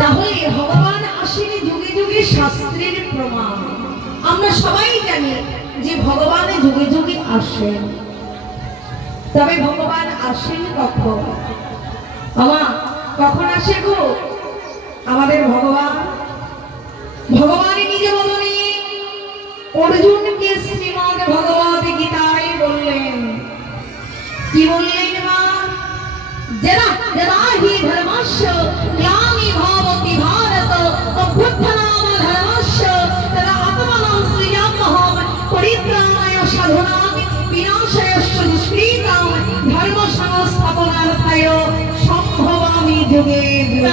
তাহলে ভগবান আসেনি যুগে যুগে শাস্ত্রের প্রমাণ। আমরা সবাই জানি যে ভগবান যুগে যুগে আসেন, তবে ভগবান আসেন কখন? কখন আসে গো আমাদের ভগবান? ভগবান নিজে বলনি, অর্জুনকে শ্রীমদ্ ভগবত গীতায় বললেন, কি বললেন মা? যদা যদা হি ধর্মস্য গ্লানি ভবতি ভারত অভ্যুত্থানাম ধর্মস্য তদা আত্মানং সৃজাম্যহম পরিত্রাণায় সাধনাং বিনাশায়শ্চ দুষ্কৃতাং ধর্ম সংস্থাপনার্থায় সম্ভবামি যুগে যুগে।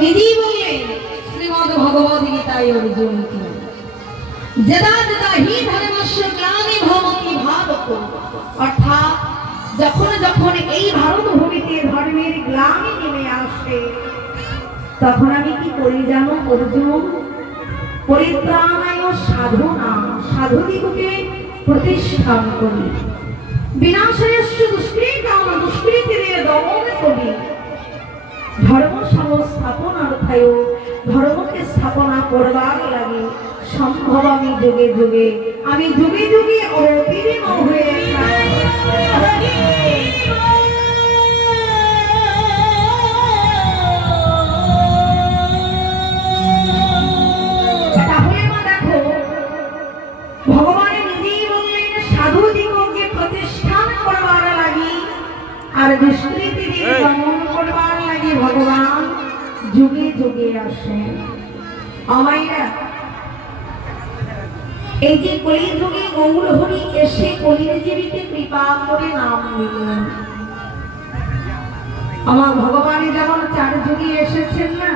নিজেই বললেন শ্রীমদ্ ভগবত গীতায় অর্জুনকে, যদা যদা হি ধর্মস্য গ্লানি ভবতি ভারত, অর্থাৎ যখন যখন এই ভারত ভূমিতে ধর্মের গ্লানি নেমে আসে, তখন আমি কি করি জানো অর্জুন? পরিত্রাণায় সাধনা, সাধুদিগকে প্রতিষ্ঠান করি, বিনাশায়শ্চ দুষ্কৃতাম, দুষ্কৃতীদের দমন করি, ধর্ম সংস্থাপনার্থায়, ধর্মকে স্থাপনা করবার লাগে সম্ভব আমি যুগে যুগে, আমি যুগে যুগে অবিলীন হয়ে তাহলে মা দেখো, ভগবান নিজেই বললেন সাধুদিগকে প্রতিষ্ঠান করবার লাগে আর দুষ্কৃতীদের দমন করবার লাগে ভগবান যুগে যুগে আসেন। আমাইরা এই যে কলিযুগে গৌরহরি এসে কলিজীবীকে কৃপা করে নাম নিলেন। আমার ভগবান যেমন চার যুগে এসেছেন না,